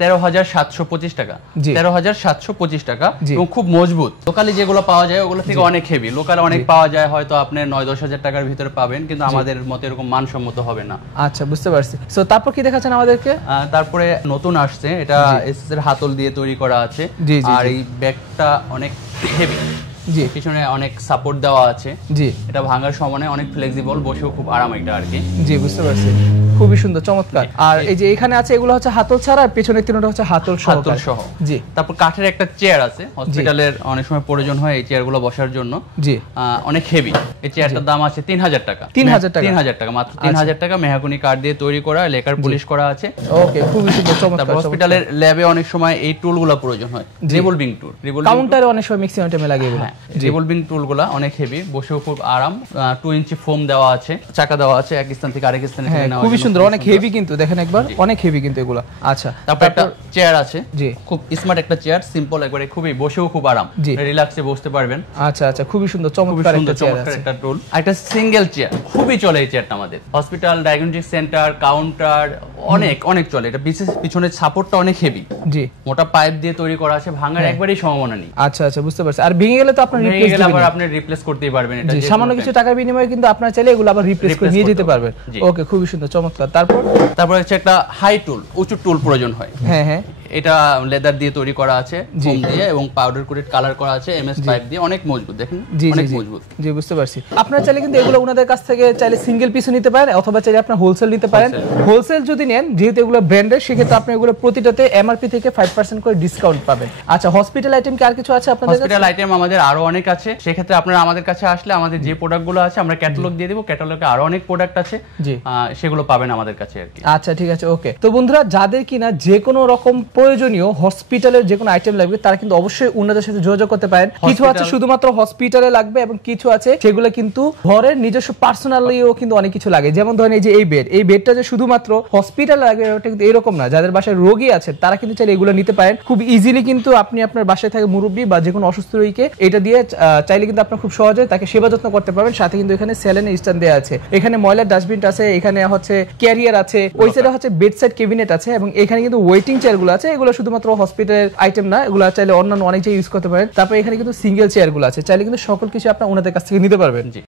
13,725 টাকা। 13,725 টাকা এবং খুব মজবুত। লোকালি যেগুলো পাওয়া যায় ওগুলো থেকে অনেক হেভি। লোকালে অনেক পাওয়া যায়, হয়তো আপনি 9-10 হাজার টাকার ভিতরে পাবেন, কিন্তু আমাদের মতে এরকম মানসম্মত হবে না। আচ্ছা, বুঝতে পারছি। সো তারপর কি দেখাচ্ছেন আমাদেরকে? তারপরে নতুন আসছে, এটা এসএস এর হাতল দিয়ে তৈরি করা আছে, আর এই ব্যাগটা অনেক হেভি। জি, পিছনে অনেক সাপোর্ট দেওয়া আছে। জি, এটা ভাঙার সময় অনেক ফ্লেক্সিবল, বসেও খুব আরাম এটা আর কি। জি, বুঝতে পারছি। খুবই সুন্দর, চমৎকার। আর এই যে এখানে আছে এগুলো হচ্ছে হাতল ছাড়া, আর পেছনের তিনটা হচ্ছে হাতল সহ। জি, তারপর কাঠের একটা চেয়ার আছে, হসপিটালের অনেক সময় প্রয়োজন হয় এই চেয়ারগুলো বসার জন্য। জি, অনেক হেভি। এই চেয়ারটার দাম আছে 3,000 টাকা। 3,000 টাকা, মাত্র 3,000 টাকা। মেহগনি কাঠ দিয়ে তৈরি করা, লেকার পলিশ করা আছে। ওকে, খুবই সুন্দর, চমৎকার। হসপিটালের ল্যাবে অনেক সময় এই টুলগুলো প্রয়োজন হয়, রিভলভিং টুল। কাউন্টারে অনেক সময় মিক্সিং আইটেমে লাগে এগুলো। রিভলভিং টুলগুলো অনেক হেভি, বসেও খুব আরাম। 2 ইঞ্চি ফোম দেওয়া আছে, চাকা দেওয়া আছে, এক স্থান থেকে আরেক স্থানে নিয়ে নেওয়া। খুবই সুন্দর, অনেক হেভি কিন্তু দেখেন একবার, অনেক হেভি কিন্তু এগুলো। আচ্ছা, তারপর একটা চেয়ার আছে। জি, খুব স্মার্ট একটা চেয়ার, সিম্পল একবারে, খুবই বসেও খুব আরাম, রিল্যাক্সে বসতে পারবেন। আচ্ছা আচ্ছা, খুবই সুন্দর, চমৎকার একটা চেয়ার আছে, একটা টুল। একটা সিঙ্গেল চেয়ার, খুবই চলে এই চেয়ারটা আমাদের। হসপিটাল, ডায়াগনস্টিক সেন্টার, কাউন্টার, অনেক অনেক চলে। এটা বিশেষ পিছনের সাপোর্টটা অনেক হেভি, জি, মোটা পাইপ দিয়ে তৈরি করা আছে, ভাঙার একবারই সম্ভাবনা নেই। আচ্ছা আচ্ছা, বুঝতে পারছি। আর ভেঙে গেলে তো আপনার ভেঙে রিপ্লেস গেলে দিবেন, আবার আপনি রিপ্লেস করতেই পারবেন। এটা জি, যে সামান্য কিছু টাকার বিনিময়ে কিন্তু আপনারা চাইলে এগুলো আবার রিপ্লেস করে নিয়ে যেতে পারবেন। ওকে, খুবই সুন্দর, চমৎকার। তারপর হচ্ছে একটা হাই টুল, উঁচু টুল প্রয়োজন হয়। হ্যাঁ হ্যাঁ, এটা লেদার দিয়ে তৈরি করা আছে, ফোম দিয়ে, এবং পাউডার কোটেড কালার করা আছে এমএস পাইপ দিয়ে, অনেক মজবুত, দেখেন অনেক মজবুত। জি, বুঝতে পারছি। আপনারা চাইলে কিন্তু এগুলো ওনাদের কাছ থেকে চাইলে সিঙ্গেল পিসও নিতে পারেন, অথবা চাইলে আপনারা হোলসেল নিতে পারেন। হোলসেল যদি নেন, যেহেতু এগুলো ব্র্যান্ডের, সেক্ষেত্রে আপনি এগুলো প্রতিটাতে এমআরপি থেকে 5% করে ডিসকাউন্ট পাবেন। আচ্ছা, হসপিটাল আইটেম কি আর কিছু আছে আপনাদের কাছে? হসপিটাল আইটেম আমাদের আরো অনেক আছে। সেক্ষেত্রে আপনারা আমাদের কাছে আসলে আমাদের যে প্রোডাক্টগুলো আছে আমরা ক্যাটালগ দিয়ে দেব। ক্যাটালগে আরো অনেক প্রোডাক্ট আছে, জি, সেগুলো পাবেন আমাদের কাছে আর কি। আচ্ছা, ঠিক আছে, ওকে। তো বন্ধুরা, যাদের কিনা যে কোনো রকম প্রয়োজনীয় হসপিটালের যে কোনো আইটেম লাগবে, তারা কিন্তু অবশ্যই ওনাদের সাথে যোগাযোগ করতে পারেন। কিছু আছে শুধুমাত্র হসপিটালে লাগবে, এবং কিছু আছে সেগুলো কিন্তু ঘরের নিজস্ব পার্সোনালিও কিন্তু অনেক কিছু লাগে। যেমন ধরেন এই যে এই বেডটা যে শুধুমাত্র হসপিটালে লাগবে, এটা কিন্তু এরকম না। যাদের বাসায় রোগী আছে তারা কিন্তু চাইলে এগুলো নিতে পারেন খুব ইজিলি। কিন্তু আপনি আপনার বাসায় থাকে মুরব্বী বা যে কোনো অসুস্থ রোগীকে এটা দিয়ে চাইলে কিন্তু আপনার খুব সহজে তাকে সেবা যত্ন করতে পারবেন। সাথে কিন্তু এখানে স্যালাইনের স্ট্যান্ড দেওয়া আছে, এখানে ময়লার ডাস্টবিন আছে, এখানে হচ্ছে ক্যারিয়ার আছে, ওই সাইডে হচ্ছে বেডসাইড ক্যাবিনেট আছে, এবং এখানে কিন্তু ওয়েটিং চেয়ারগুলো আছে। এগুলো শুধুমাত্র হসপিটালের আইটেম না, এগুলো চাইলে অন্যান্য অনেক জায়গায় ইউজ করতে পারেন। তারপরে এখানে কিন্তু সিঙ্গেল চেয়ারগুলো আছে, চাইলে কিন্তু সকল কিছু আপনারা ওনাদের কাছ থেকে নিতে পারবেন।